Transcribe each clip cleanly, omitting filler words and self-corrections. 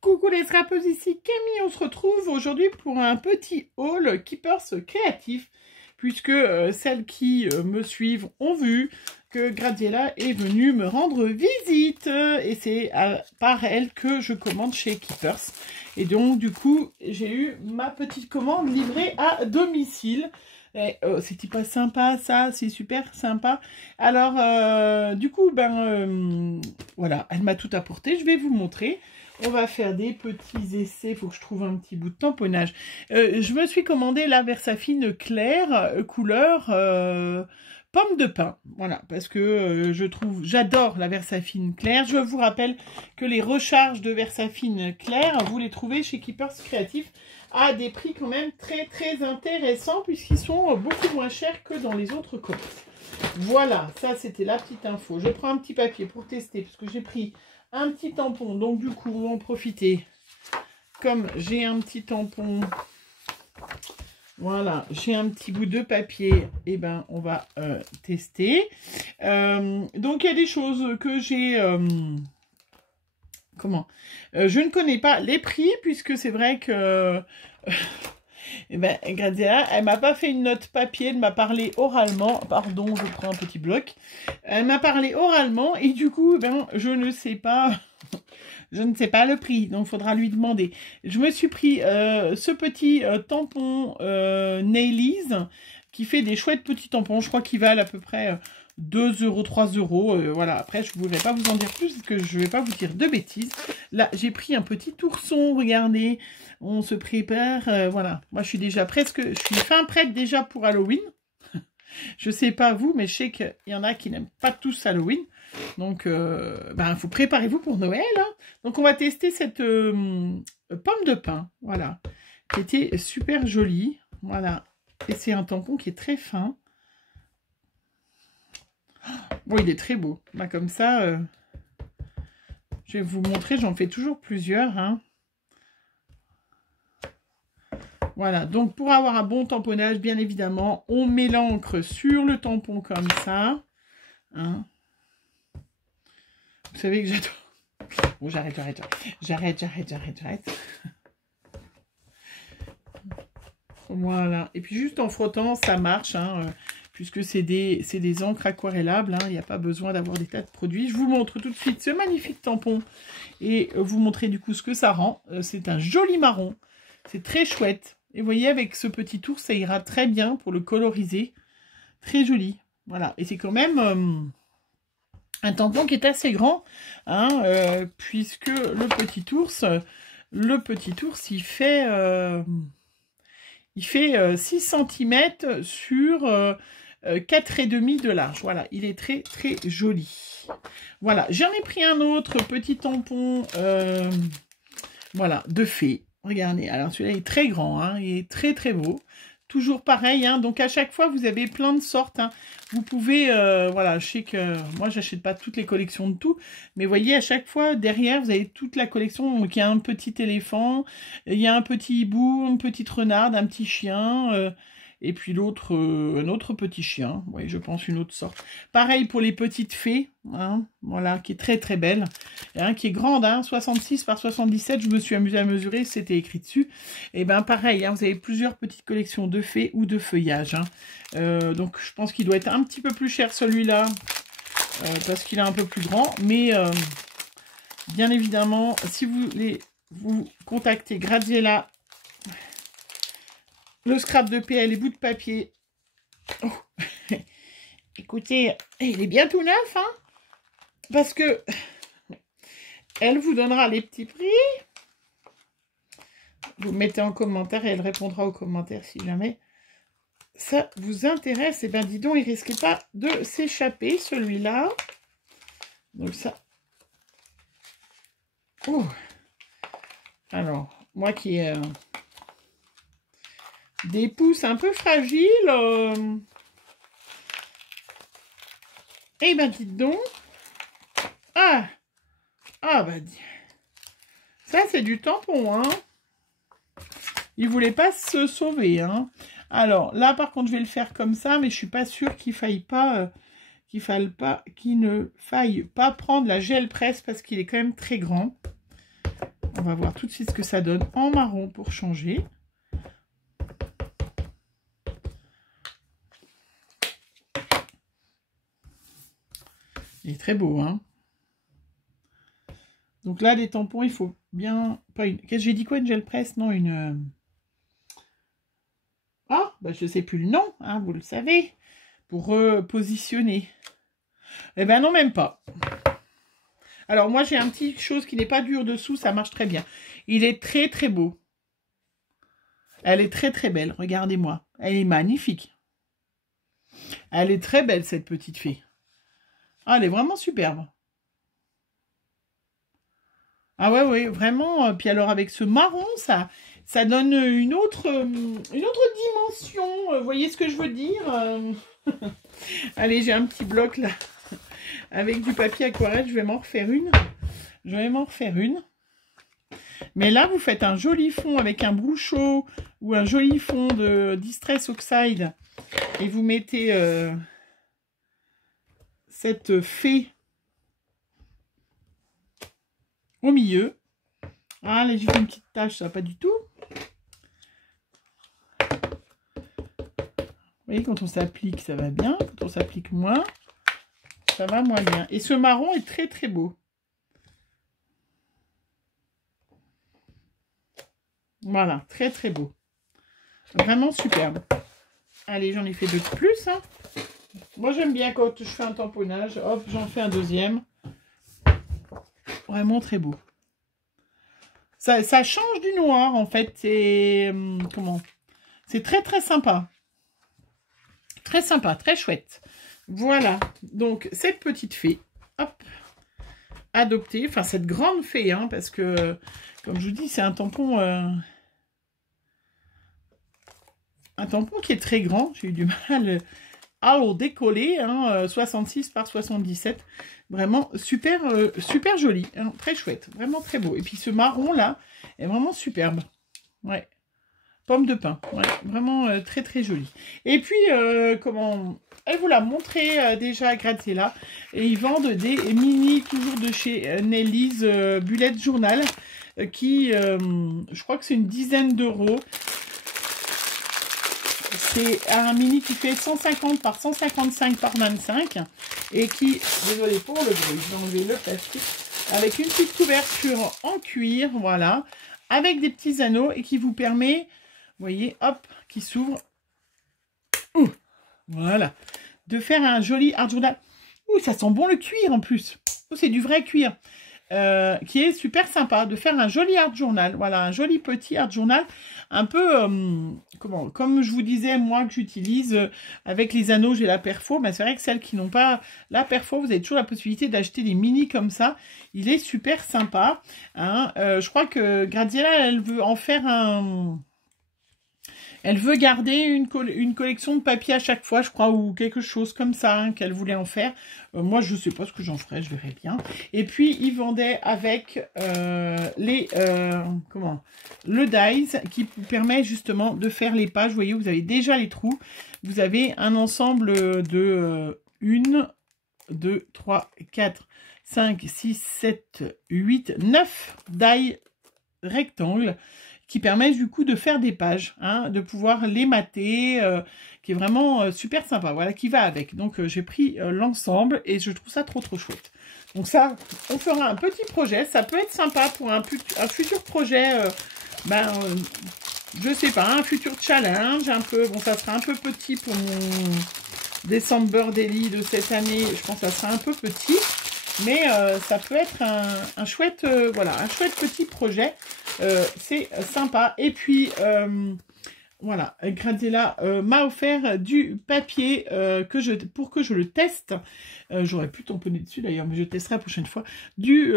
Coucou les scrappeuses, ici Camille, on se retrouve aujourd'hui pour un petit haul Keepers créatif, puisque celles qui me suivent ont vu que Graziella est venue me rendre visite, et c'est par elle que je commande chez Keepers. Et donc du coup, j'ai eu ma petite commande livrée à domicile. C'était pas sympa ça, c'est super sympa. Alors du coup, voilà, elle m'a tout apporté, je vais vous montrer. On va faire des petits essais, il faut que je trouve un petit bout de tamponnage. Je me suis commandé la Versafine claire, couleur pomme de pin. Voilà, parce que j'adore la Versafine claire. Je vous rappelle que les recharges de Versafine claire, vous les trouvez chez Keepers Créatifs à des prix quand même très très intéressants, puisqu'ils sont beaucoup moins chers que dans les autres commerces. Voilà, ça c'était la petite info. Je prends un petit papier pour tester, parce que j'ai pris un petit tampon, donc du coup on va en profiter. Comme j'ai un petit tampon, voilà, j'ai un petit bout de papier, et ben on va tester. Donc il y a des choses que j'ai je ne connais pas les prix, puisque c'est vrai que Graziella, elle m'a pas fait une note papier, elle m'a parlé oralement. Pardon, je prends un petit bloc. Elle m'a parlé oralement et du coup, je ne sais pas, je ne sais pas le prix, donc il faudra lui demander. Je me suis pris ce petit tampon Nailies qui fait des chouettes petits tampons. Je crois qu'ils valent à peu près 2 €, 3 €. Voilà, après, je ne voudrais pas vous en dire plus parce que je ne vais pas vous dire de bêtises. Là, j'ai pris un petit ourson, regardez. On se prépare, voilà. Moi, je suis déjà je suis fin prête déjà pour Halloween. Je sais pas vous, mais je sais qu'il y en a qui n'aiment pas tous Halloween. Donc, faut préparez-vous pour Noël. Hein. Donc, on va tester cette pomme de pin, voilà, qui était super jolie. Voilà. Et c'est un tampon qui est très fin. Bon, il est très beau. Là, comme ça, je vais vous montrer. J'en fais toujours plusieurs. Hein. Voilà. Donc, pour avoir un bon tamponnage, bien évidemment, on met l'encre sur le tampon comme ça. Hein. Vous savez que j'adore. Bon, j'arrête. Voilà. Et puis, juste en frottant, ça marche. Hein. Puisque c'est des encres aquarellables, hein, il n'y a pas besoin d'avoir des tas de produits. Je vous montre tout de suite ce magnifique tampon et vous montrer du coup ce que ça rend. C'est un joli marron, c'est très chouette. Et vous voyez, avec ce petit ours, ça ira très bien pour le coloriser. Très joli, voilà. Et c'est quand même un tampon qui est assez grand, hein, puisque le petit ours, il fait 6 cm sur 4,5 de large. Voilà, il est très très joli. Voilà, j'en ai pris un autre petit tampon voilà, de fée. Regardez, alors celui-là est très grand, hein, il est très très beau. Toujours pareil, hein, donc à chaque fois vous avez plein de sortes. Hein. Vous pouvez, voilà, je sais que moi j'achète pas toutes les collections de tout, mais vous voyez à chaque fois derrière vous avez toute la collection. Donc il y a un petit éléphant, il y a un petit hibou, une petite renarde, un petit chien, et puis l'autre, un autre petit chien. Oui, je pense une autre sorte. Pareil pour les petites fées, hein, voilà, qui est très très belle, hein, qui est grande, hein, 66 par 77. Je me suis amusée à mesurer, c'était écrit dessus. Et pareil, hein, vous avez plusieurs petites collections de fées ou de feuillage. Hein. Donc je pense qu'il doit être un petit peu plus cher celui-là, parce qu'il est un peu plus grand. Mais bien évidemment, si vous voulez vous contactez Graziella, le scrap de PL, les bouts de papier. Oh. Écoutez, il est bien tout neuf, hein, parce que elle vous donnera les petits prix. Vous mettez en commentaire et elle répondra aux commentaires si jamais ça vous intéresse. Et dis donc, il risque pas de s'échapper, celui-là. Donc ça. Oh. Alors, moi qui ai des pouces un peu fragiles. Dites donc. Ah, ça c'est du tampon, hein. Il voulait pas se sauver, hein. Alors là, par contre, je vais le faire comme ça, mais je suis pas sûre qu'il ne faille pas prendre la gel presse parce qu'il est quand même très grand. On va voir tout de suite ce que ça donne en marron pour changer. Il est très beau, hein. Donc là, les tampons, il faut bien... Pas une... Qu'est-ce que j'ai dit quoi? Une gel presse? Non, une... Ah, bah, je ne sais plus le nom, hein, vous le savez. Pour repositionner. Eh ben non, même pas. Alors, moi, j'ai un petit chose qui n'est pas dur dessous. Ça marche très bien. Il est très, très beau. Elle est très, très belle. Regardez-moi. Elle est magnifique. Elle est très belle, cette petite fée. Ah, elle est vraiment superbe. Ah ouais, ouais, vraiment. Puis alors, avec ce marron, ça donne une autre dimension. Vous voyez ce que je veux dire? Allez, j'ai un petit bloc là. Avec du papier aquarelle, je vais m'en refaire une. Je vais m'en refaire une. Mais là, vous faites un joli fond avec un Bruchot ou un joli fond de Distress Oxide. Et vous mettez cette fée au milieu. Ah, là, j'ai fait une petite tache, ça va pas du tout. Vous voyez, quand on s'applique, ça va bien. Quand on s'applique moins, ça va moins bien. Et ce marron est très, très beau. Voilà, très, très beau. Vraiment superbe. Allez, j'en ai fait deux de plus. Hein. Moi, j'aime bien quand je fais un tamponnage. Hop, j'en fais un deuxième. Vraiment très beau. Ça change du noir, en fait. C'est... comment? C'est très, très sympa. Très sympa, très chouette. Voilà. Donc, cette petite fée. Hop. Adoptée. Enfin, cette grande fée, hein, parce que, comme je vous dis, c'est un tampon... un tampon qui est très grand. J'ai eu du mal à le décoller. Hein, 66 par 77. Vraiment super, super joli. Hein, très chouette. Vraiment très beau. Et puis ce marron là est vraiment superbe. Ouais. Pomme de pin. Ouais. Vraiment très très joli. Et puis, comment... Elle vous l'a montré déjà à Graziella. Et ils vendent des mini, toujours de chez Nelly's Bullet Journal. Qui, je crois que c'est une dizaine d'euros. C'est un mini qui fait 150 par 155 par 25 et qui, désolé pour le bruit, j'ai enlevé le plastique, avec une petite couverture en cuir, voilà, avec des petits anneaux et qui vous permet, vous voyez, hop, qui s'ouvre, voilà, de faire un joli art journal. Ouh, ça sent bon le cuir en plus. C'est du vrai cuir. Qui est super sympa, de faire un joli art journal, voilà, un joli petit art journal, un peu, comment, comme je vous disais, moi, que j'utilise avec les anneaux, j'ai la perfo, mais c'est vrai que celles qui n'ont pas la perfo, vous avez toujours la possibilité d'acheter des mini comme ça, il est super sympa, hein. Je crois que Graziella, elle veut en faire un... Elle veut garder une collection de papier à chaque fois, je crois, ou quelque chose comme ça, hein, qu'elle voulait en faire. Moi, je ne sais pas ce que j'en ferai, je verrai bien. Et puis, ils vendaient avec le dies qui vous permet justement de faire les pages. Vous voyez, vous avez déjà les trous. Vous avez un ensemble de 1, 2, 3, 4, 5, 6, 7, 8, 9 die rectangles qui permet du coup de faire des pages, hein, de pouvoir les mater, qui est vraiment super sympa, voilà, qui va avec. Donc j'ai pris l'ensemble et je trouve ça trop chouette. Donc ça, on fera un petit projet, ça peut être sympa pour un futur projet, je sais pas, un futur challenge, un peu, bon ça sera un peu petit pour mon December Daily de cette année, je pense que ça sera un peu petit, mais ça peut être un chouette, voilà, un chouette petit projet. C'est sympa. Et puis, voilà, Graziella m'a offert du papier pour que je le teste. J'aurais pu tamponner dessus d'ailleurs, mais je testerai la prochaine fois. Du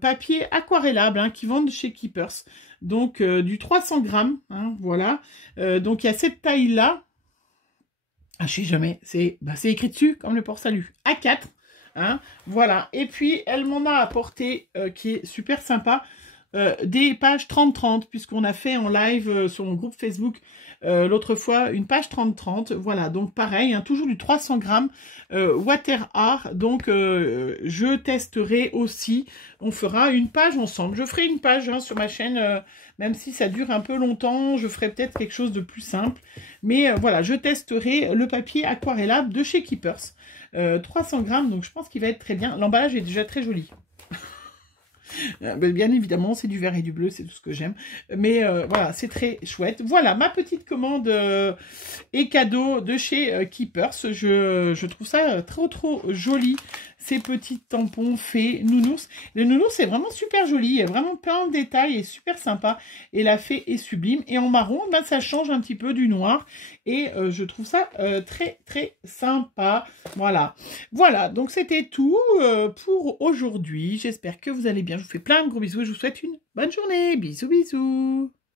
papier aquarellable hein, qui vendent chez Keepers. Donc, du 300 grammes. Hein, voilà. Donc, il y a cette taille-là. Ah, je sais jamais. C'est écrit dessus, comme le port-salut. A4. Hein, voilà. Et puis, elle m'en a apporté, qui est super sympa. des pages 30-30, puisqu'on a fait en live sur mon groupe Facebook l'autre fois une page 30-30. Voilà, donc pareil, hein, toujours du 300 grammes Water Art. Donc je testerai aussi, on fera une page ensemble. Je ferai une page hein, sur ma chaîne, même si ça dure un peu longtemps, je ferai peut-être quelque chose de plus simple. Mais voilà, je testerai le papier aquarellable de chez Keepers. 300 grammes, donc je pense qu'il va être très bien. L'emballage est déjà très joli. Bien évidemment, c'est du vert et du bleu, c'est tout ce que j'aime. Mais voilà, c'est très chouette. Voilà, ma petite commande et cadeau de chez Keepers. Je trouve ça trop joli. Ces petits tampons faits nounours. Le nounours est vraiment super joli. Il y a vraiment plein de détails et super sympa. Et la fée est sublime. Et en marron, ben, ça change un petit peu du noir. Et je trouve ça très sympa. Voilà. Voilà, donc c'était tout pour aujourd'hui. J'espère que vous allez bien. Je vous fais plein de gros bisous et je vous souhaite une bonne journée. Bisous.